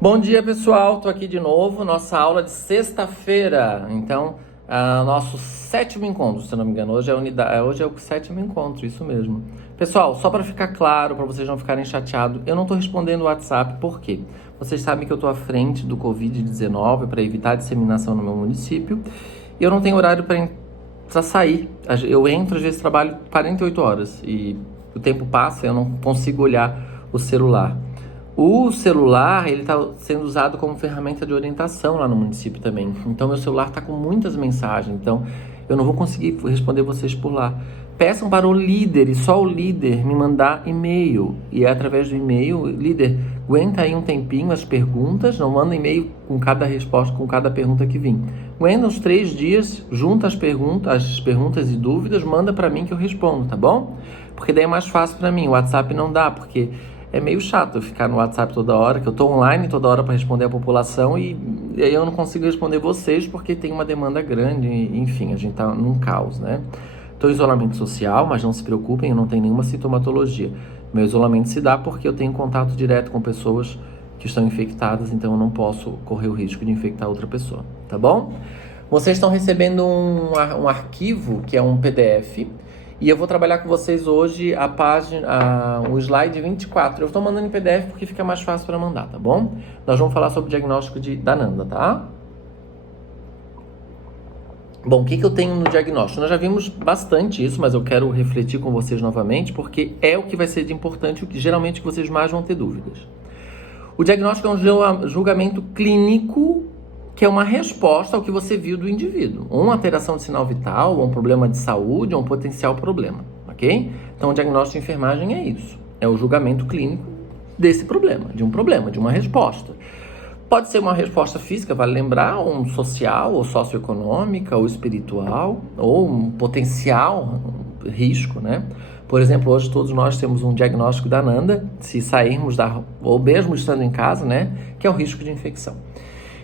Bom dia, pessoal. Tô aqui de novo, nossa aula de sexta-feira. Então, nosso sétimo encontro, se eu não me engano. Hoje é o sétimo encontro, isso mesmo. Pessoal, só para ficar claro, para vocês não ficarem chateados, eu não tô respondendo o WhatsApp, por quê? Vocês sabem que eu tô à frente do Covid-19 para evitar a disseminação no meu município e eu não tenho horário para sair. Eu entro, às vezes trabalho 48 horas e o tempo passa e eu não consigo olhar o celular. O celular, ele está sendo usado como ferramenta de orientação lá no município também. Então, meu celular está com muitas mensagens. Então, eu não vou conseguir responder vocês por lá. Peçam para o líder, e só o líder, me mandar e-mail. E é através do e-mail, líder, aguenta aí um tempinho as perguntas, não manda e-mail com cada resposta, com cada pergunta que vir. Aguenta uns 3 dias, junta as perguntas e dúvidas, manda para mim que eu respondo, tá bom? Porque daí é mais fácil para mim. O WhatsApp não dá, porque é meio chato eu ficar no WhatsApp toda hora, que eu tô online toda hora para responder a população e aí eu não consigo responder vocês porque tem uma demanda grande, enfim, a gente tá num caos, né? Tô em isolamento social, mas não se preocupem, eu não tenho nenhuma sintomatologia. Meu isolamento se dá porque eu tenho contato direto com pessoas que estão infectadas, então eu não posso correr o risco de infectar outra pessoa, tá bom? Vocês estão recebendo um arquivo que é um PDF. E eu vou trabalhar com vocês hoje o slide 24. Eu estou mandando em PDF porque fica mais fácil para mandar, tá bom? Nós vamos falar sobre o diagnóstico da Nanda, tá? Bom, o que eu tenho no diagnóstico? Nós já vimos bastante isso, mas eu quero refletir com vocês novamente, porque é o que vai ser de importante, geralmente que vocês mais vão ter dúvidas. O diagnóstico é um julgamento clínico que é uma resposta ao que você viu do indivíduo. Uma alteração de sinal vital, ou um problema de saúde, ou um potencial problema, ok? Então, o diagnóstico de enfermagem é isso. É o julgamento clínico desse problema, de uma resposta. Pode ser uma resposta física, vale lembrar, ou um social, ou socioeconômica, ou espiritual, ou um potencial risco, né? Por exemplo, hoje todos nós temos um diagnóstico da Nanda, se sairmos ou mesmo estando em casa, né? Que é o risco de infecção.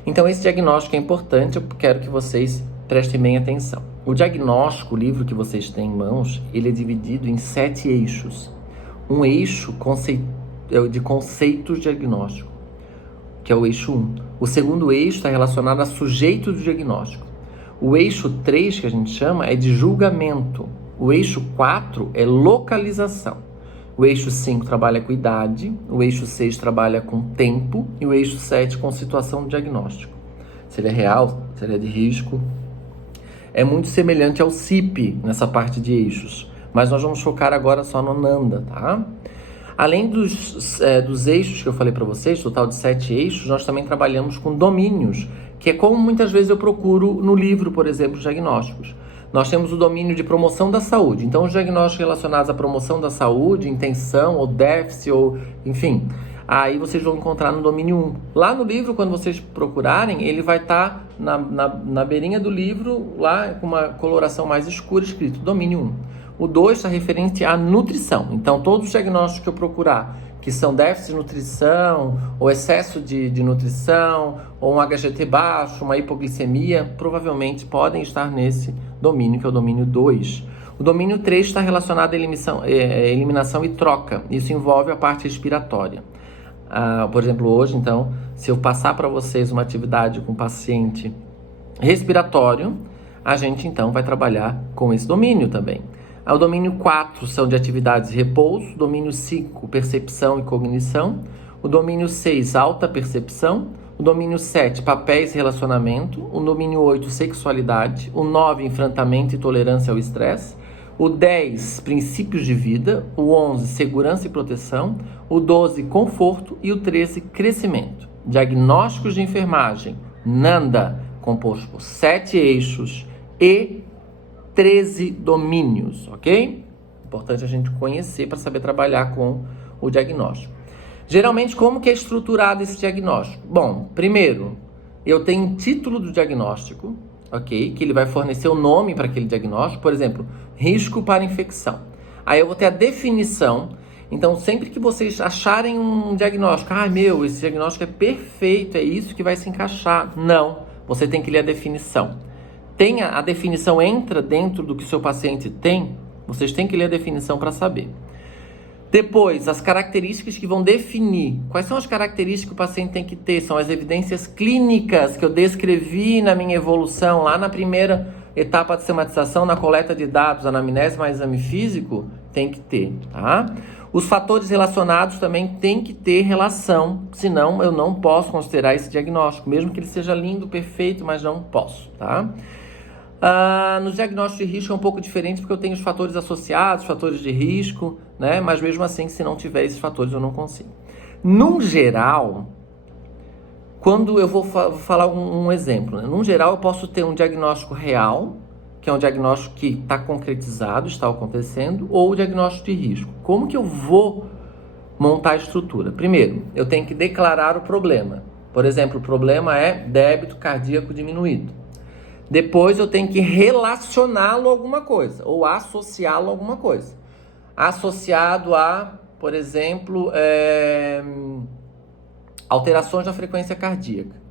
Então, esse diagnóstico é importante, eu quero que vocês prestem bem atenção. O diagnóstico, o livro que vocês têm em mãos, ele é dividido em 7 eixos. Um eixo de conceitos diagnóstico, que é o eixo 1. O segundo eixo está relacionado a sujeito do diagnóstico. O eixo 3, que a gente chama, é de julgamento. O eixo 4 é localização. O eixo 5 trabalha com idade, o eixo 6 trabalha com tempo e o eixo 7 com situação do diagnóstico. Se ele é real, se ele é de risco. É muito semelhante ao CIP nessa parte de eixos, mas nós vamos focar agora só no Nanda, tá? Além dos eixos que eu falei para vocês, total de 7 eixos, nós também trabalhamos com domínios, que é como muitas vezes eu procuro no livro, por exemplo, diagnósticos. Nós temos o domínio de promoção da saúde. Então, os diagnósticos relacionados à promoção da saúde, intenção ou déficit, ou enfim, aí vocês vão encontrar no domínio 1. Lá no livro, quando vocês procurarem, ele vai estar na beirinha do livro, lá com uma coloração mais escura, escrito domínio 1. O 2 está referente à nutrição. Então, todos os diagnósticos que eu procurar, que são déficit de nutrição, ou excesso de nutrição, ou um HGT baixo, uma hipoglicemia, provavelmente podem estar nesse domínio, que é o domínio 2. O domínio 3 está relacionado à eliminação e troca. Isso envolve a parte respiratória. Por exemplo, hoje, então, se eu passar para vocês uma atividade com paciente respiratório, a gente, então, vai trabalhar com esse domínio também. O domínio 4 são de atividades e repouso, domínio 5, percepção e cognição, o domínio 6, alta percepção, o domínio 7, papéis e relacionamento, o domínio 8, sexualidade, o 9, enfrentamento e tolerância ao estresse, o 10, princípios de vida, o 11, segurança e proteção, o 12, conforto e o 13, crescimento. Diagnósticos de enfermagem, Nanda, composto por 7 eixos e 13 domínios, ok? Importante a gente conhecer para saber trabalhar com o diagnóstico. Geralmente, como que é estruturado esse diagnóstico? Bom, primeiro, eu tenho um título do diagnóstico, ok? Que ele vai fornecer o nome para aquele diagnóstico, por exemplo, risco para infecção. Aí eu vou ter a definição. Então, sempre que vocês acharem um diagnóstico, esse diagnóstico é perfeito, é isso que vai se encaixar. Não, você tem que ler a definição. A definição entra dentro do que o seu paciente tem, vocês têm que ler a definição para saber. Depois, as características que vão definir. Quais são as características que o paciente tem que ter? São as evidências clínicas que eu descrevi na minha evolução, lá na primeira etapa de sistematização, na coleta de dados, anamnese mais exame físico, tem que ter, tá? Os fatores relacionados também tem que ter relação, senão eu não posso considerar esse diagnóstico, mesmo que ele seja lindo, perfeito, mas não posso, tá? Nos diagnósticos de risco é um pouco diferente, porque eu tenho os fatores associados, fatores de risco, né? Mas mesmo assim, se não tiver esses fatores, eu não consigo. Num geral, quando eu vou falar um exemplo, né? Num geral, eu posso ter um diagnóstico real, que é um diagnóstico que está concretizado, está acontecendo, ou o diagnóstico de risco. Como que eu vou montar a estrutura? Primeiro, eu tenho que declarar o problema. Por exemplo, o problema é débito cardíaco diminuído. Depois eu tenho que relacioná-lo a alguma coisa, ou associá-lo a alguma coisa. Associado a, por exemplo, alterações da frequência cardíaca.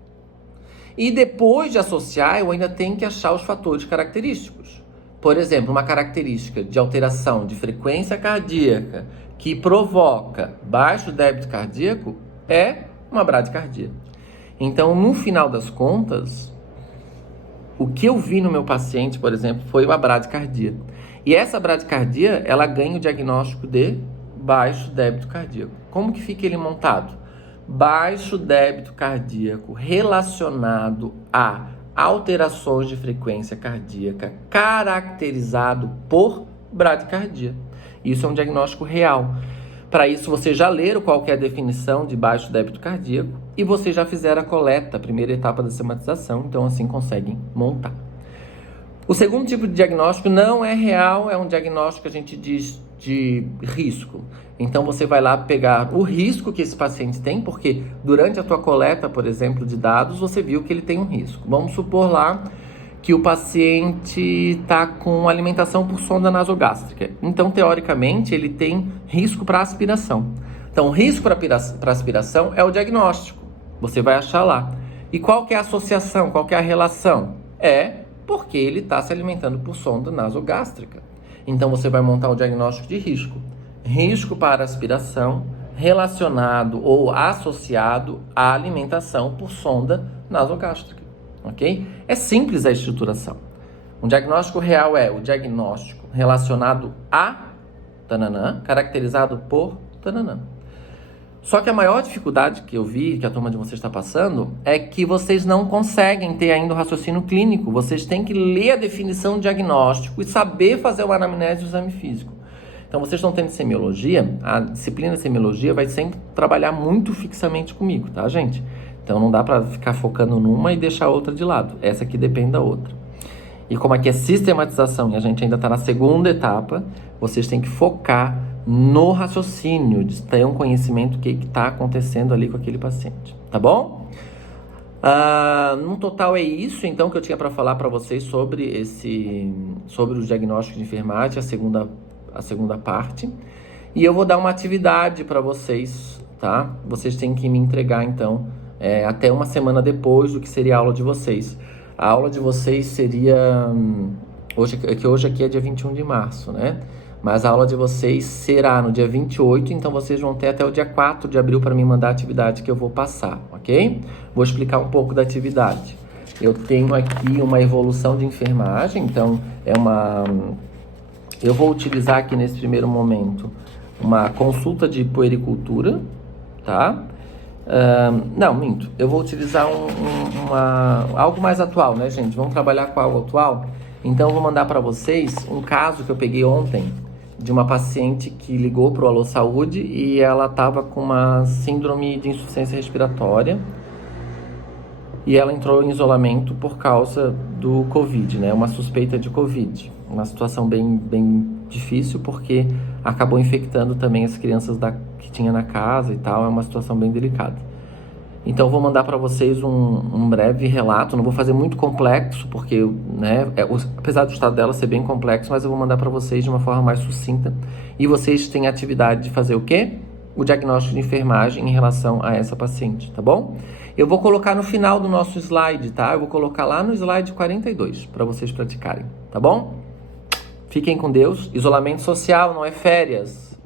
E depois de associar, eu ainda tenho que achar os fatores característicos. Por exemplo, uma característica de alteração de frequência cardíaca que provoca baixo débito cardíaco é uma bradicardia. Então, no final das contas, o que eu vi no meu paciente, por exemplo, foi uma bradicardia. E essa bradicardia, ela ganha o diagnóstico de baixo débito cardíaco. Como que fica ele montado? Baixo débito cardíaco relacionado a alterações de frequência cardíaca caracterizado por bradicardia. Isso é um diagnóstico real. Para isso, vocês já leram qual que é a definição de baixo débito cardíaco e vocês já fizeram a coleta, a primeira etapa da sistematização, então assim conseguem montar. O segundo tipo de diagnóstico não é real, é um diagnóstico que a gente diz de risco. Então você vai lá pegar o risco que esse paciente tem, porque durante a tua coleta, por exemplo, de dados, você viu que ele tem um risco. Vamos supor lá que o paciente está com alimentação por sonda nasogástrica. Então, teoricamente, ele tem risco para aspiração. Então, o risco para aspiração é o diagnóstico. Você vai achar lá. E qual que é a associação? Qual que é a relação? É porque ele está se alimentando por sonda nasogástrica. Então, você vai montar o diagnóstico de risco. Risco para aspiração relacionado ou associado à alimentação por sonda nasogástrica. Ok? É simples a estruturação. Um diagnóstico real é o diagnóstico relacionado a tananã, caracterizado por tananã. Só que a maior dificuldade que eu vi, que a turma de vocês está passando, é que vocês não conseguem ter ainda o raciocínio clínico. Vocês têm que ler a definição do diagnóstico e saber fazer uma anamnese do exame físico. Então, vocês estão tendo semiologia, a disciplina de semiologia vai sempre trabalhar muito fixamente comigo, tá, gente? Então, não dá para ficar focando numa e deixar a outra de lado. Essa aqui depende da outra. E como aqui é sistematização e a gente ainda está na segunda etapa, vocês têm que focar no raciocínio, de ter um conhecimento do que está acontecendo ali com aquele paciente, tá bom? No total é isso, então, que eu tinha para falar para vocês sobre o diagnóstico de enfermagem, a segunda parte. E eu vou dar uma atividade para vocês, tá? Vocês têm que me entregar, então, até uma semana depois do que seria a aula de vocês. A aula de vocês seria... Hoje aqui é dia 21 de março, né? Mas a aula de vocês será no dia 28, então vocês vão ter até o dia 4 de abril para me mandar a atividade que eu vou passar, ok? Vou explicar um pouco da atividade. Eu tenho aqui uma evolução de enfermagem, então eu vou utilizar aqui nesse primeiro momento uma consulta de puericultura, tá? Não, minto. Eu vou utilizar algo mais atual, né, gente? Vamos trabalhar com algo atual? Então, eu vou mandar para vocês um caso que eu peguei ontem de uma paciente que ligou para o Alô Saúde e ela estava com uma síndrome de insuficiência respiratória e ela entrou em isolamento por causa do Covid, né? Uma suspeita de Covid. Uma situação bem difícil porque acabou infectando também as crianças que tinha na casa e tal. É uma situação bem delicada. Então, eu vou mandar para vocês um breve relato. Não vou fazer muito complexo, porque, né, apesar do estado dela ser bem complexo, mas eu vou mandar para vocês de uma forma mais sucinta. E vocês têm a atividade de fazer o quê? O diagnóstico de enfermagem em relação a essa paciente, tá bom? Eu vou colocar no final do nosso slide, tá? Eu vou colocar lá no slide 42, para vocês praticarem, tá bom? Fiquem com Deus. Isolamento social não é férias.